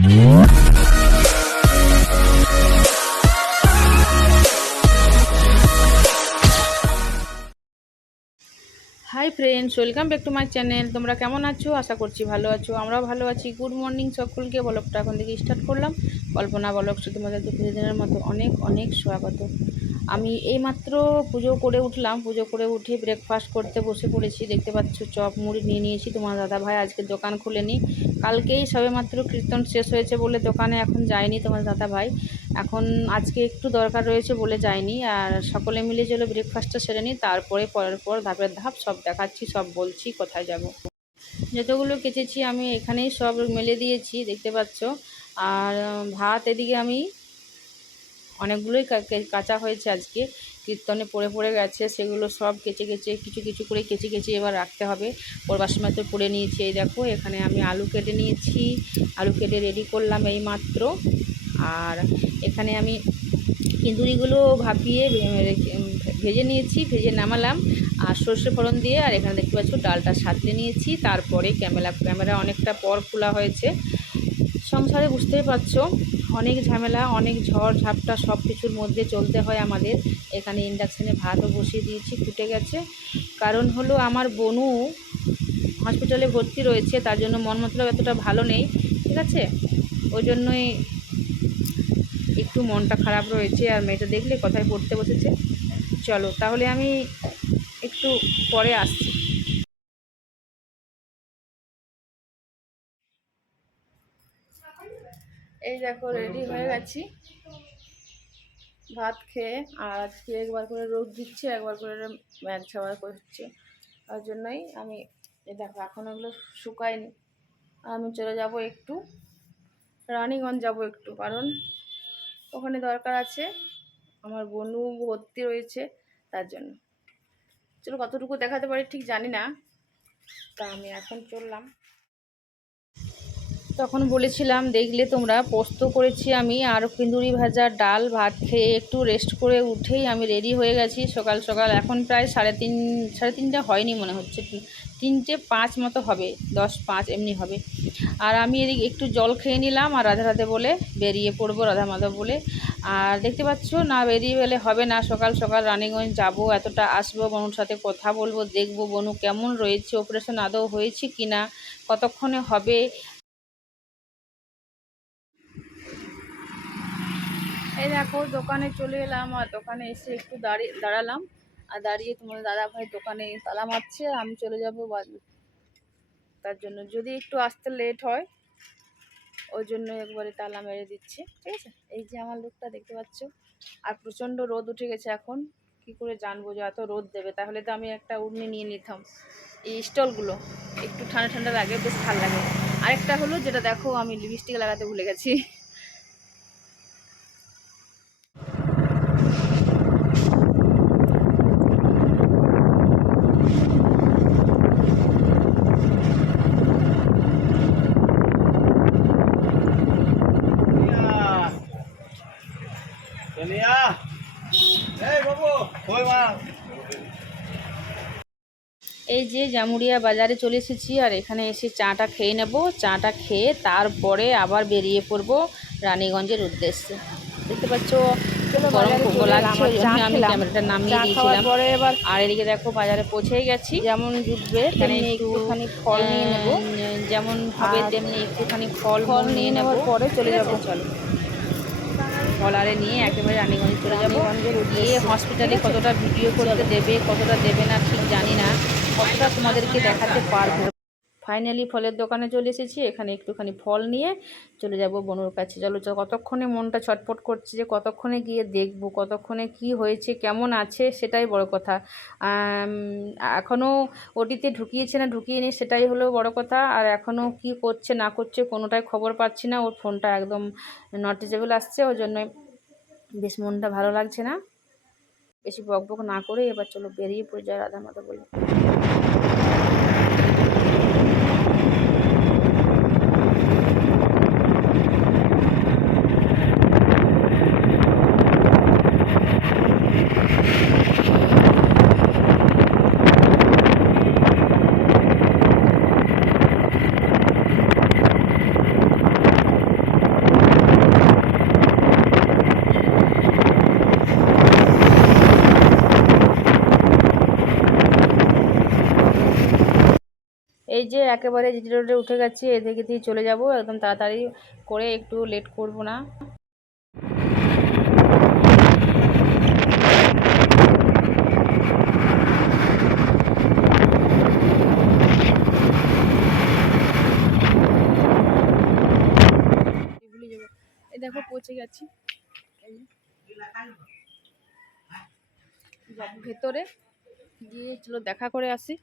Hi friends welcome back to my channel তোমরা কেমন আছো? আশা করছি ভালো আছো। আমরাও ভালো আছি। গুড মর্নিং সকলকে। বলকটা এখন থেকে স্টার্ট করলাম। কল্পনা শুধুমাত্র দুপুরের দিনের মতো অনেক অনেক স্বাগত। আমি এইমাত্র পুজো করে উঠলাম। পুজো করে উঠে ব্রেকফাস্ট করতে বসে পড়েছি। দেখতে পাচ্ছ, চপ, মুড়ি নিয়ে নিয়েছি। তোমার দাদা ভাই আজকে দোকান খুলেনি। কালকেই সবে মাত্র কীর্তন শেষ হয়েছে বলে দোকানে এখন যায়নি তোমার দাদা ভাই। এখন আজকে একটু দরকার রয়েছে বলে যায়নি। আর সকলে মিলে চলো ব্রেকফাস্টটা সেরে নিই। তারপরে পরের পর ধাপের ধাপ সব দেখাচ্ছি, সব বলছি, কোথায় যাব। যতগুলো কেচেছি আমি এখানেই সব মেলে দিয়েছি, দেখতে পাচ্ছ। আর ভাত এদিকে আমি অনেকগুলোই কাঁচা হয়েছে আজকে। কীর্তনে পড়ে পড়ে গেছে, সেগুলো সব কেচে কেচে, কিছু কিছু করে কেচে কেচে এবার রাখতে হবে। পড়বার সময় তো পড়ে নিয়েছি, এই দেখো, এখানে আমি আলু কেটে নিয়েছি। আলু কেটে রেডি করলাম এই মাত্র আর এখানে আমি ইঁদুরিগুলো ভাপিয়ে ভেজে নিয়েছি, ভেজে নামালাম। আর সর্ষে ফোড়ন দিয়ে, আর এখানে দেখতে পাচ্ছ ডালটা সাঁতলে নিয়েছি। তারপরে ক্যামেরা ক্যামেরা অনেকটা পর খোলা হয়েছে। সংসারে বুঝতেই পারছ। অনেক ঝামেলা, অনেক ঝড়, ঝাপটা সব কিছুর মধ্যে চলতে হয় আমাদের। এখানে ইন্ডাকশানে ভাতও বসিয়ে দিয়েছি, ফুটে গেছে। কারণ হলো আমার বনু হসপিটালে ভর্তি রয়েছে, তার জন্য মন মতলব এতটা ভালো নেই, ঠিক আছে? ওই জন্যই একটু মনটা খারাপ রয়েছে আর মেয়েটা দেখলে কথায় পড়তে বসেছে। চলো, তাহলে আমি একটু পরে আসছি। এই দেখো রেডি হয়ে গেছি। ভাত খেয়ে আর আজকে একবার করে রোদ দিচ্ছে একবার করে ম্যাচ ছাওয়ার করছে। তার জন্যই আমি এই দেখো এখন ওগুলো শুকায়নি। আমি চলে যাব একটু রানীগঞ্জ যাব একটু কারণ ওখানে দরকার আছে। আমার বনু ভর্তি রয়েছে তার জন্য। চলো কতটুকু দেখাতে পারি ঠিক জানি না তা আমি এখন চললাম। তখন বলেছিলাম, দেখলে তোমরা, পোস্ত করেছি আমি, আর পিন্দুরি ভাজা, ডাল, ভাত খেয়ে একটু রেস্ট করে উঠেই আমি রেডি হয়ে গেছি সকাল সকাল। এখন প্রায় সাড়ে তিন, সাড়ে তিনটা হয়নি মনে হচ্ছে। তিনটে পাঁচ মতো হবে, দশ পাঁচ এমনি হবে। আর আমি এদিকে একটু জল খেয়ে নিলাম, আর রাধা রাধে বলে বেরিয়ে পড়ব, রাধা মাধব বলে। আর দেখতে পাচ্ছ, না বেরিয়ে গেলে হবে না, সকাল সকাল রানীগঞ্জ যাব, এতটা আসব, বনুর সাথে কথা বলব, দেখব বনু কেমন রয়েছে অপারেশন আদৌ হয়েছে কি না কতক্ষণে হবে এই দেখো, দোকানে চলে এলাম আর দোকানে এসে একটু দাঁড়িয়ে, দাঁড়ালাম। আর দাঁড়িয়ে তোমার দাদা ভাই দোকানে তালা মারছে, আমি চলে যাব তার জন্য। যদি একটু আসতে লেট হয়, ওই জন্য একবারে তালা মেরে দিচ্ছি, ঠিক আছে? এই যে আমার লোকটা দেখতে পাচ্ছ। আর প্রচণ্ড রোদ উঠে গেছে এখন। কি করে জানব যে এত রোদ দেবে? তাহলে তো আমি একটা উড়নি নিয়ে নিতাম। এই স্টলগুলো একটু ঠান্ডা ঠান্ডা লাগে, বেশ ভালো লাগে। আরেকটা হলো, যেটা দেখো, আমি লিপস্টিক লাগাতে ভুলে গেছি এই যে জামুরিয়া বাজারে চলে এসেছি আর এখানে এসে চাটা খেয়ে নেব। চাটা খেয়ে তারপরে আবার বেরিয়ে পড়ব রানীগঞ্জের উদ্দেশ্যে। দেখতে পাচ্ছ আমি ক্যামেরাটা নামিয়ে দিয়েছিলাম। আর এদিকে দেখো বাজারে পৌঁছেই গেছি। যেমন জুটবে এখানে একটুখানি ফল নিয়ে নেব। যেমন হবে তেমনি একটুখানি ফল ফল নিয়ে নেব। পরে চলে যাব। চলো। ট্রলারে নিয়ে একেবারে রানীগঞ্জে চলে যাব। গিয়ে হসপিটালে কতটা ভিডিও করতে দেবে কতটা দেবে না ঠিক জানি না। কতটা তোমাদেরকে দেখাতে পারব। ফাইনালি ফলের দোকানে চলে এসেছি, এখানে একটুখানি ফল নিয়ে চলে যাব বনুর কাছে। চলো কতক্ষণে মনটা ছটপট করছে যে কতক্ষণে গিয়ে দেখব, কতক্ষণে কি হয়েছে, কেমন আছে, সেটাই বড় কথা। এখনও ওটিতে ঢুকিয়েছে না, ঢুকিয়ে নি সেটাই হলো বড় কথা। আর এখনও কি করছে, না করছে, কোনোটাই খবর পাচ্ছি না। ওর ফোনটা একদম নটিজেবল আসছে ওই জন্য বেশ মনটা ভালো লাগছে না। বেশি বক বক না করে এবার চলো বেরিয়ে পড়ে যায় রাধা মাধা বলে যে একেবারে জিটি রোডে উঠে গেছি, এদিকে দিয়ে চলে যাব, একদম তাড়াতাড়ি করে একটু লেট করব না। দেখো, পৌঁছে গেছি। ভেতরে। গিয়ে চলো দেখা করে আসি।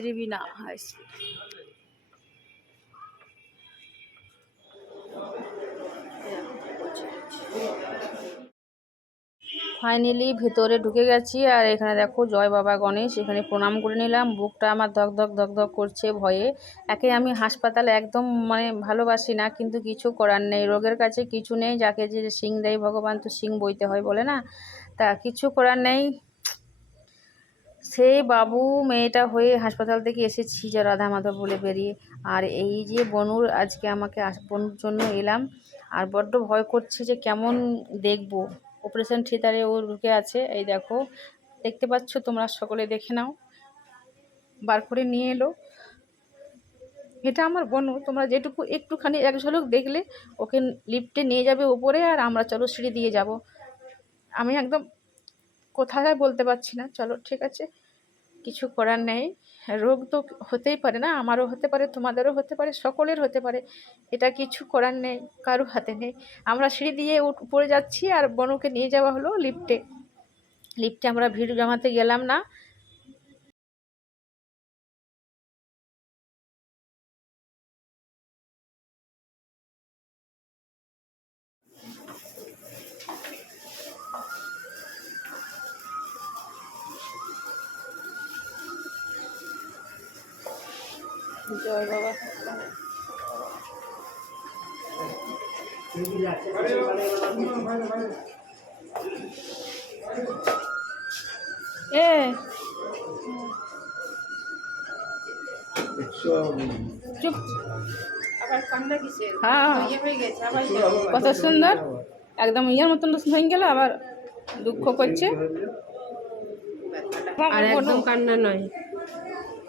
ত্রিবিনা হাই স্কুল ফাইনালি ভেতরে ঢুকে গেছি আর এখানে দেখো, জয় বাবা গণেশ, এখানে প্রণাম করে নিলাম। বুকটা আমার ধক ধক ধক ধক করছে ভয়ে। একে আমি হাসপাতালে একদম মানে ভালোবাসি না, কিন্তু কিছু করার নেই। রোগের কাছে কিছু নেই, যাকে যে সিং দেয়, ভগবান তো সিং বইতে হয় বলে না। তা কিছু করার নেই। সেই বাবু মেয়েটা হয়ে হাসপাতাল থেকে এসেছি যে রাধা মাধব বলে বেরিয়ে। আর এই যে বনুর আজকে আমাকে বনুর জন্য এলাম। আর বড্ড ভয় করছে যে কেমন দেখব। অপারেশন থিয়েটারে ও ঢুকে আছে। এই দেখো, দেখতে পাচ্ছ তোমরা সকলে দেখে নাও। বার করে নিয়ে এলো। এটা আমার বনু, তোমরা যেটুকু একটুখানি, এক ঝলক দেখলে ওকে লিফটে নিয়ে যাবে উপরে আর আমরা চলো সিঁড়ি দিয়ে যাব। আমি একদম কোথায় বলতে পারছি না। চলো, ঠিক আছে। কিছু করার নেই। রোগ তো হতেই পারে না, আমারও হতে পারে, তোমাদেরও হতে পারে, সকলের হতে পারে। এটা কিছু করার নেই, কারও হাতে নেই। আমরা সিঁড়ি দিয়ে উপরে যাচ্ছি আর বনুকে নিয়ে যাওয়া হলো লিফটে। লিফটে আমরা ভিড় জমাতে গেলাম না। জয় বাবা এ চুপ হ্যাঁ কত সুন্দর। একদম ইয়ার মতন হয়ে গেল আবার দুঃখ করছে। আর একদম কান্না নয়।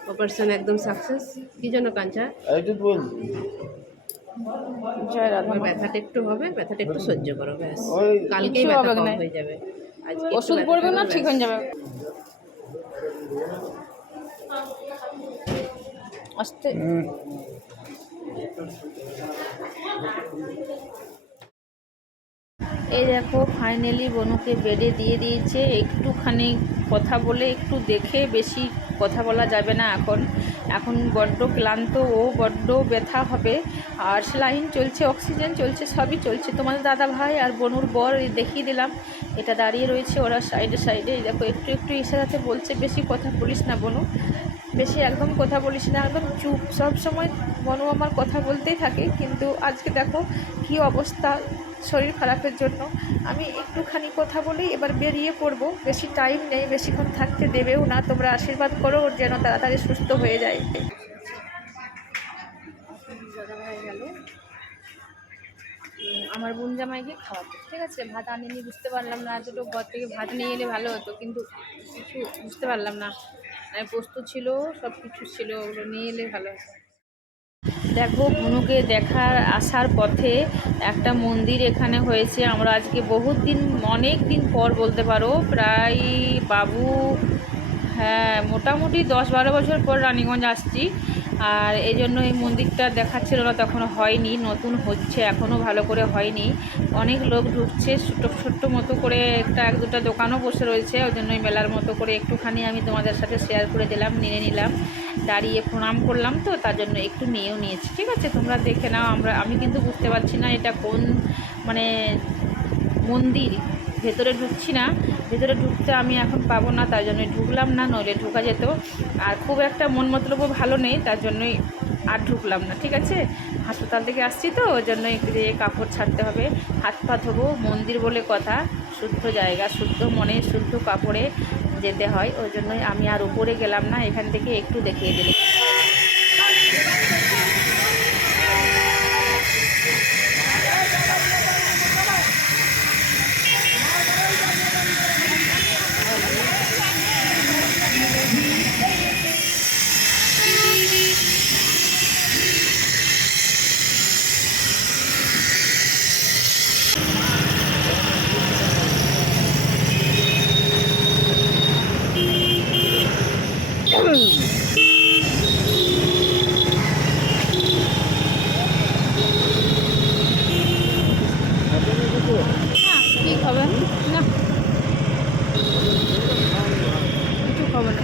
অপারেশন একদম সাকসেস কি জন্য ওই ব্যথাটা একটু হবে ব্যথাটা একটু সহ্য করো ব্যাস। কালকেই ব্যথা কম হয়ে যাবে। আজকে ওষুধ পড়বে না ঠিক হয়ে যাবে। আস্তে। এই দেখো ফাইনালি বনুকে বেডে দিয়ে দিয়েছে। একটুখানি কথা বলে একটু দেখে বেশি কথা বলা যাবে না এখন। এখন বড্ড ক্লান্ত, ও বড্ড ব্যথা হবে। আর সেলাইন চলছে, অক্সিজেন চলছে, সবই চলছে। তোমাদের দাদা ভাই আর বনুর বর দেখিয়ে দিলাম। এটা দাঁড়িয়ে রয়েছে ওরা সাইডে সাইডে দেখো, একটু একটু ইশারাতে বলছে, বেশি কথা বলিস না বনু। বেশি একদম কথা বলিস না, একদম চুপ। সব সময় বনু আমার কথা বলতেই থাকে। কিন্তু আজকে দেখো কি অবস্থা। শরীর খারাপের জন্য। আমি একটুখানি কথা বলেই এবার বেরিয়ে পড়ব। বেশি টাইম নেই, বেশিক্ষণ থাকতে দেবেও না। তোমরা আশীর্বাদ করো, ওর যেন তাড়াতাড়ি সুস্থ হয়ে যায়। আমার বোন জামাইকে খাওয়াতে ঠিক আছে? ভাত আনিনি, বুঝতে পারলাম না। এতটুকু ঘর থেকে ভাত নিয়ে এলে ভালো হতো, কিন্তু কিছু বুঝতে পারলাম না। মানে পোস্ত ছিল সব কিছু ছিল, ওগুলো নিয়ে এলে ভালো হতো। দেখো ভুনুকে দেখার আসার পথে একটা মন্দির এখানে হয়েছে। আমরা আজকে বহুত দিন, অনেক দিন পর বলতে পারো, প্রায় বাবু হ্যাঁ মোটামুটি দশ বারো বছর পর রানীগঞ্জ আসছি। আর এই জন্য এই মন্দিরটা দেখাচ্ছিল না তখন হয়নি, নতুন হচ্ছে, এখনও ভালো করে হয়নি। অনেক লোক ঢুকছে ছোট্ট ছোট্ট মতো করে একটা, এক দুটো দোকানও বসে রয়েছে, ওই জন্য মেলার মতো করে একটুখানি আমি তোমাদের সাথে শেয়ার করে দিলাম, নিয়ে নিলাম। দাঁড়িয়ে প্রণাম করলাম তো, তার জন্য একটু নিয়েও নিয়েছি। ঠিক আছে, তোমরা দেখে নাও, আমরা, আমি কিন্তু বুঝতে পারছি না এটা কোন মানে মন্দির। ভেতরে ঢুকছি না। ভেতরে ঢুকতে আমি এখন পাবো না, তার জন্য ঢুকলাম না, নইলে ঢুকা যেত। আর খুব একটা মন মতলবও ভালো নেই, তার জন্যই আর ঢুকলাম না, ঠিক আছে? হাসপাতাল থেকে আসছি তো ওই জন্য যে কাপড় ছাড়তে হবে। হাত পা ধোবো, মন্দির বলে কথা, শুদ্ধ জায়গা, শুদ্ধ মনে, শুদ্ধ কাপড়ে। যেতে হয় ওই জন্যই আমি আর উপরে গেলাম না এখান থেকে একটু দেখিয়ে দিলাম না। ঠিক হবে না কিছু হবে না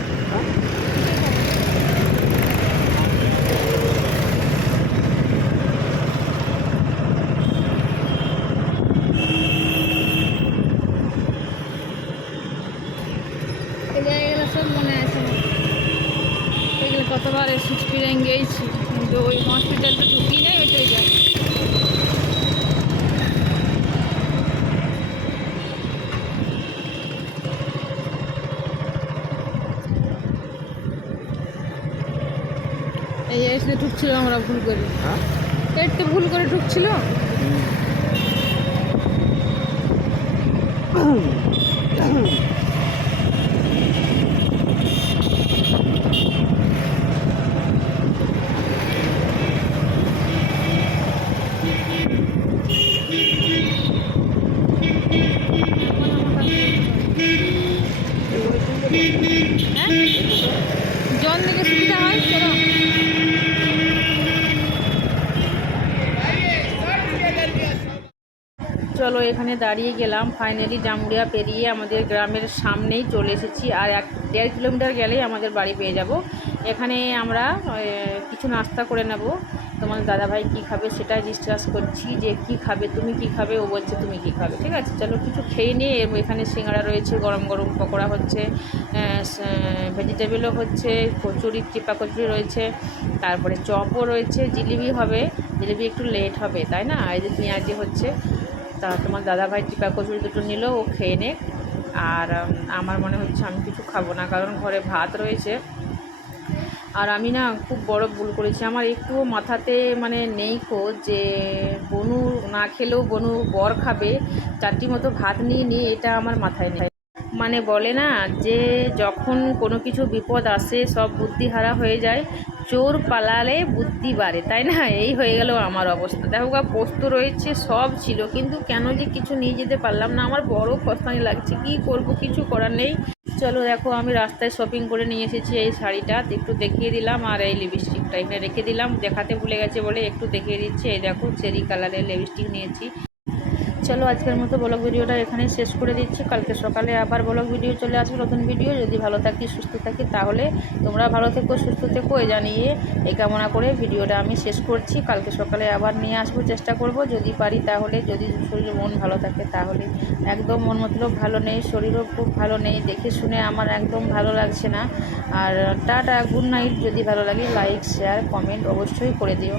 কতবার এসেছি গিয়েছি। কিন্তু ওই হসপিটালটা ঢুকছিল আমরা ভুল করে। হ্যাঁ? পেট তো ভুল করে ঢুকছিল। এখানে দাঁড়িয়ে গেলাম। ফাইনালি জামুড়িয়া পেরিয়ে আমাদের গ্রামের সামনেই চলে এসেছি আর এক দেড় কিলোমিটার গেলেই আমাদের বাড়ি পেয়ে যাব। এখানে আমরা কিছু নাস্তা করে নেব। তোমার দাদাভাই কী খাবে সেটাই ডিসকাস করছি যে কি খাবে, তুমি কি খাবে, ও বলছে তুমি কি খাবে, ঠিক আছে? চলো কিছু খেয়ে নিয়ে এখানে সিঙ্গাড়া রয়েছে, গরম গরম পকোড়া হচ্ছে ভেজিটেবলও হচ্ছে, কচুরি চিপা কচুরি রয়েছে, তারপরে চপও রয়েছে, জিলিপি হবে। জিলিপি একটু লেট হবে, তাই না? এই যে পেঁয়াজি হচ্ছে। তা তোমার দাদাভাই টিপা কচুরি দুটো নিল, ও খেয়ে নে আর আমার মনে হচ্ছে আমি কিছু খাব না, কারণ ঘরে ভাত রয়েছে। আর আমি না খুব বড় ভুল করেছি। আমার একটুও মাথাতে মানে নেই খোঁজ যে বনু না খেলেও বনু বর খাবে। চারটি মতো ভাত নিয়ে নিয়ে এটা আমার মাথায় নেই। মানে বলে না যে যখন কোনো কিছু বিপদ আসে, সব বুদ্ধিহারা হয়ে যায়, চোর পালালে বুদ্ধি বাড়ে, তাই না? এই হয়ে গেল আমার অবস্থা। দেখো গা, পোস্ত রয়েছে, সব ছিল, কিন্তু কেন যে কিছু নিয়ে যেতে পারলাম না? আমার বড় ফস্তানি লাগছে, কি করব? কিছু করার নেই। চলো দেখো, আমি রাস্তায় শপিং করে নিয়ে এসেছি এই শাড়িটা। একটু দেখিয়ে দিলাম, আর এই লিপস্টিকটা এখানে রেখে দিলাম। দেখাতে ভুলে গেছে বলে একটু দেখিয়ে দিচ্ছি। এই দেখো চেরি কালারের লিপস্টিক নিয়েছি। চলো আজকের মতো ব্লগ ভিডিওটা এখানে শেষ করে দিচ্ছি। কালকে সকালে আবার ব্লগ ভিডিও চলে আসবে, নতুন ভিডিও। যদি ভালো থাকি, সুস্থ থাকি, তাহলে তোমরা ভালো থেকো, সুস্থ থেকো, এ জানিয়ে এই কামনা করে ভিডিওটা আমি শেষ করছি। কালকে সকালে আবার নিয়ে আসব, চেষ্টা করব। যদি পারি তাহলে, যদি শরীর মন ভালো থাকে তাহলে। একদম মন মতলব ভালো নেই, শরীরও খুব ভালো নেই। দেখে শুনে আমার একদম ভালো লাগছে না। আর টাটা, গুড নাইট। যদি ভালো লাগে, লাইক, শেয়ার, কমেন্ট অবশ্যই করে দিও।